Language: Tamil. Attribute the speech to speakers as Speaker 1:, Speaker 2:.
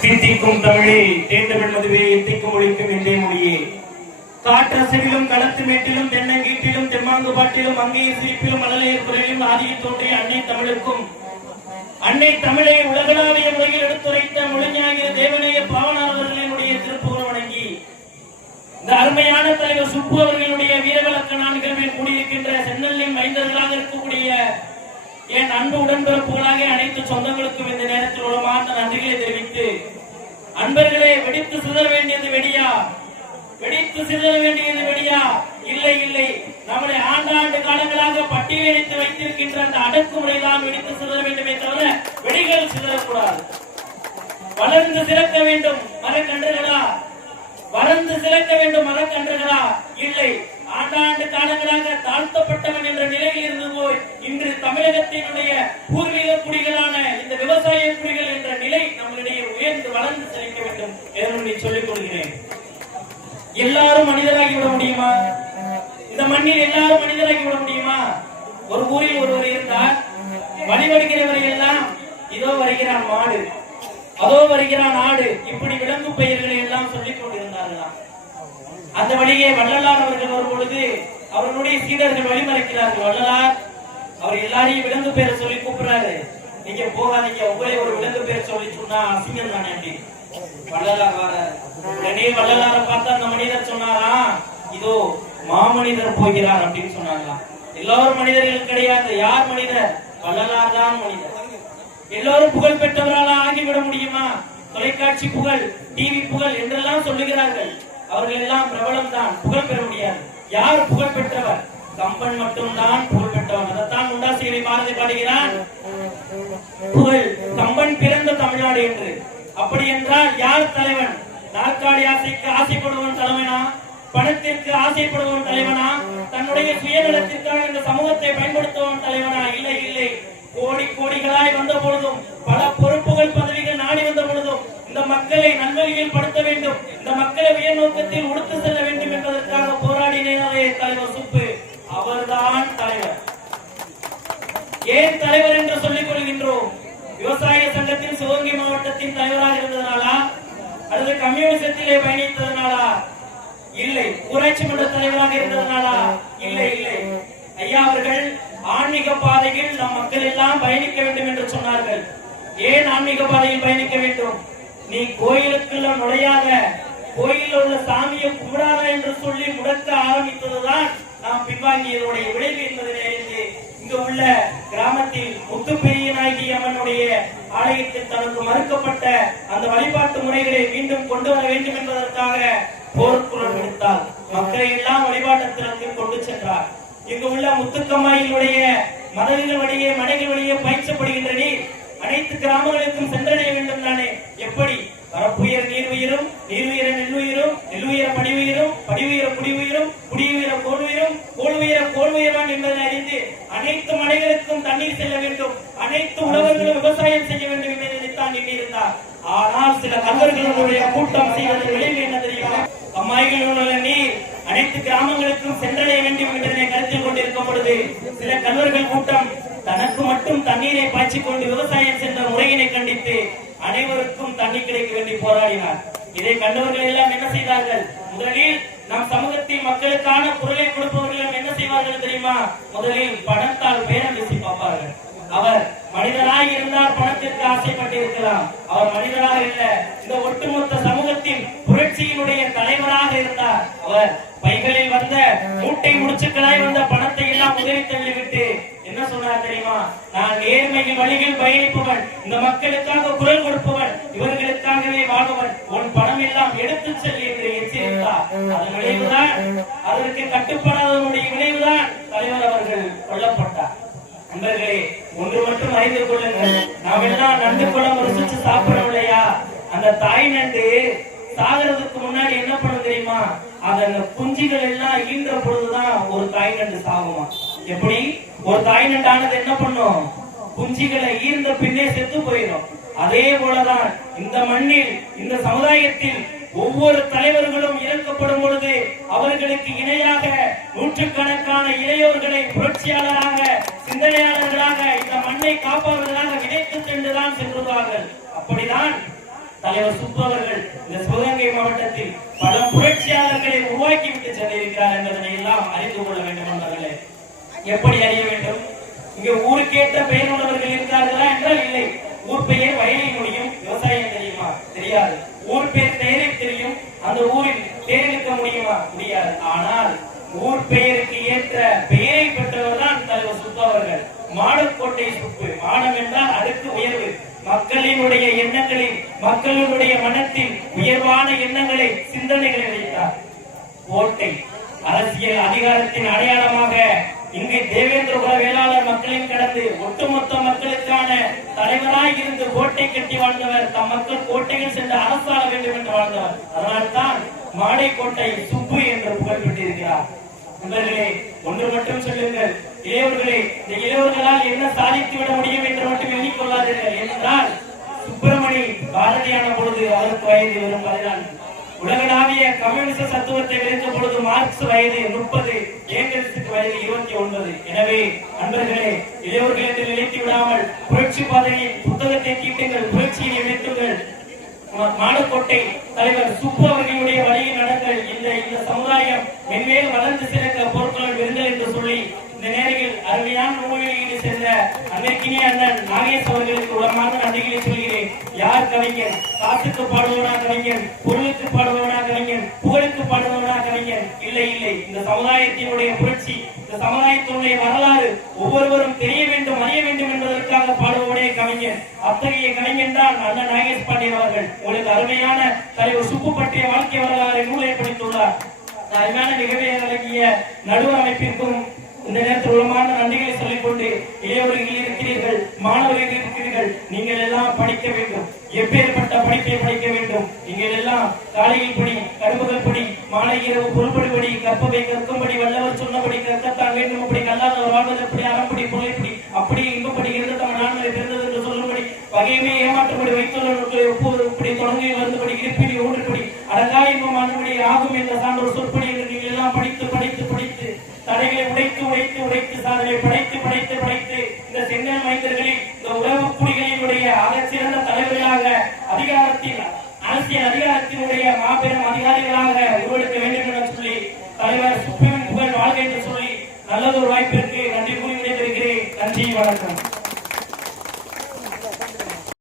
Speaker 1: தித்திக்கும் தமிழே தேர்ந்தமிழ் மதுவே எத்திக்கும் ஒழிக்கும் என்றே மொழியே. காற்றசைவிலும் களத்து மேட்டிலும் தென்னங்கீட்டிலும் தெம்மாங்கு பாட்டிலும் அங்கேயே சிரிப்பிலும் மழலையர் குரலிலும் ஆதியில் தோன்றிய அன்னை தமிழுக்கும். அன்னை தமிழை உலகளாவிய முறையில் எடுத்துரைத்த மொழிஞாகிய தேவனைய பாவனார் திருப்புகள் வணங்கி இந்த அருமையான தலைவர் சுப்பு அவர்களுடைய வீரவிளக்க நிகழ்வில் கூடியிருக்கின்ற சென்னலின் மைந்தர்களாக இருக்கக்கூடிய என் அன்பு உடன்பிறப்புகளாக அனைத்து சொந்தங்களுக்கும் இந்த நன்றிகளை தெரிவித்து அன்பர்களே வெடித்து சிதற வேண்டியது வெடியா? வெடித்து சிதற வேண்டியது வெடியா? இல்லை இல்லை. நம்மளை ஆண்டாண்டு காலங்களாக பட்டியலிட்டு வைத்திருக்கின்ற அந்த அடக்குமுறை தான் வெடித்து சிதற வேண்டுமே தவிர வெடிகள் சிதறக்கூடாது. வளர்ந்து சிறக்க வேண்டும் மரக்கன்றுகளா? வளர்ந்து சிறக்க வேண்டும் மரக்கன்றுகளா? இல்லை. ஆண்டாண்டு காலங்களாக தாழ்த்தப்பட்டவன் என்ற நிலையில் இருந்து போய் இன்று தமிழகத்தினுடைய பூர்வீக குடிகள் இந்த விவசாய குடிகள் என்ற நிலை நம்மளிடையே உயர்ந்து வளர்ந்து செலுத்த வேண்டும் என்று சொல்லிக் கொள்கிறேன். எல்லாரும் மனிதராகி விட முடியுமா? இந்த மண்ணில் எல்லாரும் மனிதராகி விட முடியுமா? ஒரு ஊரில் ஒருவர் இருந்தார் வழிபடுகிறவரை எல்லாம் இதோ வருகிறான் மாடு. அதோ வருகிறான் ஆடு. இப்படி விலங்கு பெயர்களை எல்லாம் சொல்லிக் கொண்டிருந்தார்களாம். அந்த வழியே வள்ளலார் அவர்கள் வரும் பொழுது அவர்களுடைய சீடர்கள் வழிமறைக்கிறார்கள். வள்ளலார் அவர் எல்லாரையும் விலங்கு பெயரை சொல்லி கூப்பிடுறாரு. நீங்க போகாதீங்க. உங்களை ஒரு பேர் சொல்லி சொன்னா அசிங்கம் தானே உடனே பார்த்து அந்த மனிதர் சொன்னாரா இதோ மாமனிதர் போகிறார் அப்படின்னு மனிதர்கள் கிடையாது. யார் மனிதர்? வள்ளலார் தான் மனிதர். எல்லோரும் புகழ் பெற்றவரால ஆகிவிட முடியுமா? தொலைக்காட்சி புகழ் டிவி புகழ் என்றெல்லாம் சொல்லுகிறார்கள். அவர்கள் எல்லாம் பிரபலம் தான். புகழ் பெற முடியாது. யார் புகழ் பெற்றவர்? கம்பன் மட்டும்தான் புகழ் பெற்றவன். அதைத்தான் உண்டாசிகளை பாரதி பாடுகிறான். புகழ் கம்பன் பிறந்த தமிழ்நாடு என்று. அப்படி என்றால் யார் தலைவன்? நாற்காலி ஆசைக்கு ஆசைப்படுவன் தலைவனா? பணத்திற்கு ஆசைப்படுவன் தலைவனா? தன்னுடைய சுயநலத்திற்காக இந்த சமூகத்தை பயன்படுத்துவன் தலைவனா? இல்லை இல்லை. கோடி கோடிகளாய் வந்த பொழுதும் பல பொறுப்புகள் பதவிகள் நாடி வந்த பொழுதும் இந்த மக்களை நல்வழியில் படுத்த வேண்டும். இந்த மக்களை உயர் நோக்கத்தில் உடுத்து செல்ல வேண்டும் என்பதற்காக போராடினே தலைவர் சுப்பு. அவர்தான் தலைவர். ஏன் தலைவர் என்று சொல்லிக் கொள்கின்றோம். விவசாய சங்கத்தின் சிவகங்கை மாவட்டத்தின் தலைவராக இருந்ததனாலா அல்லது கம்யூனிசத்திலே பயணித்ததனாலா? இல்லை. ஊராட்சி மன்ற தலைவராக இருந்ததனாலா? இல்லை இல்லை. ஐயா அவர்கள் ஆன்மீக பாதையில் நம் மக்கள் எல்லாம் பயணிக்க வேண்டும் என்று சொன்னார்கள். ஏன் ஆன்மீக பாதையில் பயணிக்க வேண்டும்? நீ கோயிலுக்குள்ள நுழையாத கோயிலில் உள்ள சாமியை கும்பிடாத என்று சொல்லி முடக்க ஆரம்பித்ததுதான் நாம் பின்வாங்கியதோடைய விளைவு என்பதை அறிந்து இங்கு உள்ள கிராமத்தில் முத்துப்பெரிய நாயகி அம்மனுடைய ஆலயத்தில் தனக்கு மறுக்கப்பட்ட அந்த வழிபாட்டு முறைகளை மீண்டும் கொண்டு வர வேண்டும் என்பதற்காக போர்க்குரல் விடுத்தார் மக்களை எல்லாம் வழிபாட்டத்திற்கு கொண்டு சென்றார். இங்கு உள்ள முத்துக்கம்மாயினுடைய மதகுகள் வழியே மனைகள் வழியே பயிற்சப்படுகின்ற நீர் அனைத்து கிராமங்களுக்கும் சென்றடைய வேண்டும் தானே? எப்படி? பரப்புயர நீர் உயிரும் நீர் உயர நெல்லுயிரும் நெல்லுயர படி உயிரும் படி உயர குடி உயிரும் குடி உயர கோல் உயிரும் கோல் உயர கோல் உயரான் என்பதை அறிந்து அனைத்து மனைகளுக்கும் தண்ணீர் செல்ல வேண்டும் அனைத்து உழவர்களும் விவசாயம் செய்ய வேண்டும் என்று நினைத்தான் எண்ணியிருந்தார் ஆனால் சில கல்வர்களுடைய கூட்டம் செய்வதன் விளைவு என்ன தெரியுமா அம்மாய்களில் உள்ள நீர் அனைத்து கிராமங்களுக்கும் சென்றடைய வேண்டும் என்பதனை கருத்தில் கொண்டிருக்கும் சில கணவர்கள் கூட்டம் தனக்கு மட்டும் தண்ணீரை பாய்ச்சிக் கொண்டு விவசாயம் சென்ற முறையினை கண்டித்து அனைவருக்கும் தண்ணீர் கிடைக்க வேண்டி போராடினார். இதை கண்டவர்கள் எல்லாம் என்ன செய்தார்கள்? முதலில் நம் சமூகத்தில் மக்களுக்கான குரலை கொடுப்பவர்கள் என்ன செய்வார்கள் தெரியுமா? முதலில் பணத்தால் பேரம் பேசி பார்ப்பார்கள். அவர் மனிதராக இருந்தால் பணத்திற்கு ஆசைப்பட்டு இருக்கலாம் அவர் மனிதராக இல்ல இந்த ஒட்டுமொத்த சமூகத்தின் புரட்சியினுடைய தலைவராக இருந்தார். அவர் பைகளில் வந்த மூட்டை முடிச்சுக்களாய் வந்த சொன்னார் தெரியுமா? நான் நேர்மையில் வழியில் பயணிப்பவன் இந்த மக்களுக்காக குரல் கொடுப்பவன் இவர்களுக்காகவே வாழ்பவன். உன் பணம் எல்லாம் எடுத்து செல் என்று எச்சரித்தார். அதன் விளைவுதான் அதற்கு கட்டுப்படாதவனுடைய விளைவுதான் தலைவர் அவர்கள் கொல்லப்பட்டார். நண்பர்களே ஒன்று மட்டும் அறிந்து கொள்ளுங்கள். நாம் எல்லாம் நண்டு குளம் ருசிச்சு சாப்பிடறோம் இல்லையா? அந்த தாய் நண்டு சாகிறதுக்கு முன்னாடி என்ன பண்ணும் தெரியுமா? அது அந்த குஞ்சுகள் எல்லாம் ஈன்ற பொழுதுதான் ஒரு தாய் நண்டு சாகுமா எப்படி? ஒரு தாய் நண்டானது என்ன பண்ணும்? குஞ்சுகளை ஈர்ந்த பின்னே செத்து போயிடும். அதே போலதான் இந்த மண்ணில் இந்த சமுதாயத்தில் ஒவ்வொரு தலைவர்களும் இறக்கப்படும் பொழுது அவர்களுக்கு இணையாக நூற்றுக்கணக்கான இளையோர்களை புரட்சியாளராக சிந்தனையாளர்களாக இந்த மண்ணை காப்பவர்களாக விதைத்து சென்றுதான் தான் அப்படிதான் தலைவர் சுப்பு அவர்கள் இந்த சிவகங்கை மாவட்டத்தில் பல புரட்சியாளர்களை உருவாக்கிவிட்டு சென்றிருக்கிறார் என்பதனை எல்லாம் அறிந்து கொள்ள வேண்டும் என்பதை எப்படி அறிய வேண்டும்? இங்க ஊருக்கேற்ற பெயர் உள்ளவர்கள் இருக்கிறார்களா என்றால் இல்லை. ஊர் பெயர் வயலில் முடியும். விவசாயம் தெரியுமா? தெரியாது. ஊர் பெயர் பெயரை தெரியும். அந்த ஊரில் தேர்ந்தெடுக்க முடியுமா? முடியாது. ஆனால் ஊர் பெயருக்கு ஏற்ற பெயரை பெற்றவர் தான் தலைவர் சுப்பு அவர்கள். மாடக்கோட்டை சுப்பு. மாடம் என்றால் அடுத்து உயர்வு. மக்களினுடைய எண்ணங்களில் மக்களினுடைய மனத்தில் உயர்வான எண்ணங்களை சிந்தனைகளை வைத்தார். கோட்டை அரசியல் அதிகாரத்தின் அடையாளமாக இங்கு தேவேந்திர குல வேளாளர் மக்களின் கடந்து ஒட்டுமொத்த மக்களுக்கான தலைவராய் இருந்து கோட்டை கட்டி வாழ்ந்தவர் தம் மக்கள் கோட்டையில் சென்று அரசாள வேண்டும் என்று வாழ்ந்தவர். அதனால்தான் மாடை கோட்டை சுப்பு என்று புகழ் பெற்றிருக்கிறார் நண்பர்களே ஒன்று மட்டும் சொல்லுங்கள். இளையவர்களே இந்த இளையவர்களால் என்ன சாதித்து விட முடியும் என்று மட்டும் எண்ணிக்கொள்ளாதீர்கள். என்றால் சுப்பிரமணி பாரதியான பொழுது அவருக்கு வயது வரும் பதினான்கு. உலகளாவிய கம்யூனிச தத்துவத்தை விளைந்த பொழுது மார்க்ஸ் வயது முப்பது. ஏங்கல்ஸுக்கு வயது இருபத்தி ஒன்பது? எனவே நண்பர்களே இளையவர்கள் என்று நினைத்து விடாமல் புரட்சி பாதையில் புத்தகத்தை தீட்டுங்கள் புரட்சியை நினைத்துங்கள் மாடக்கோட்டை தலைவர் சுப்பு அவர்களுடைய வழியில் நடங்கள். இந்த இந்த சமுதாயம் மென்மேல் வளர்ந்து சிறக்க பொருட்கள் விருங்கள் என்று சொல்லி இந்த நேரில் அருமையான நூலில் சேர்ந்த அன்னைக்கினி அண்ணன் நாகேஷ் அவர்களுக்கு உரமான நன்றிகளை சொல்கிறேன். யார் கவிஞர் காசுக்கு பாடுவனா கவிஞர் பொருளுக்கு பாடுவனா கவிஞர் புகழுக்கு பாடுவனா கவிஞர் இல்லை இல்லை. இந்த சமுதாயத்தினுடைய புரட்சி இந்த சமுதாயத்தினுடைய வரலாறு ஒவ்வொருவரும் தெரிய வேண்டும் அறிய வேண்டும் என்பதற்காக பாடுவதே கவிஞர். அத்தகைய கலைஞன் தான் அண்ணன் நாகேஷ் பாண்டியன் அவர்கள். உங்களுக்கு அருமையான தலைவர் சுப்பு பற்றிய வாழ்க்கை வரலாறு நூலை படித்துள்ளார் அருமையான நிகழ்வை வழங்கிய நடுவர் அமைப்பிற்கும் இந்த நேரத்தில் உளமான நன்றிகளை சொல்லிக் கொண்டு இளையவர்கள் இருக்கிறீர்கள் மாணவர்கள் இருக்கிறீர்கள் நீங்கள் எல்லாம் படிக்க வேண்டும். எப்பேற்பட்ட படிப்பை படிக்க வேண்டும்? நீங்கள் எல்லாம் காலையில் படி கரும்புகள் படி மாலை இரவு பொருள்படி படி கற்பவை கற்கும்படி வல்லவர் சொன்னபடி கற்கத்தான் வேண்டும். அப்படி கல்லாதவர் எப்படி? அறப்படி பொருளைப்படி அப்படி இன்பப்படி இருந்த தம் நான்களை பிறந்தது என்று சொல்லும்படி. வகையுமே ஏமாற்றப்படி வைத்துள்ளவர்களை எப்போது இப்படி தொடங்கி வருந்தபடி இருப்பிடி ஊன்றுபடி. அழகா இன்பமானபடி ஆகும் என்ற சான்றோர் சொற்படி என்று நீங்கள் எல்லாம் படித்து படித்து படித்து தடைகளை உடைத்து உடைத்து உடைத்து சாதனை படைத்து படைத்து படைத்து இந்த செங்கல் மைந்தர்களில் இந்த உறவு குடிகளினுடைய அகச்சிறந்த தலைவர்களாக அதிகாரத்தில் அரசியல் அதிகாரத்தினுடைய மாபெரும் அதிகாரிகளாக உருவெடுக்க வேண்டும் என்று சொல்லி தலைவர் சுப்ரீம் புகழ் வாழ்க என்று சொல்லி நல்லதொரு வாய்ப்பிற்கு நன்றி கூறி விடைபெறுகிறேன். நன்றி வணக்கம்.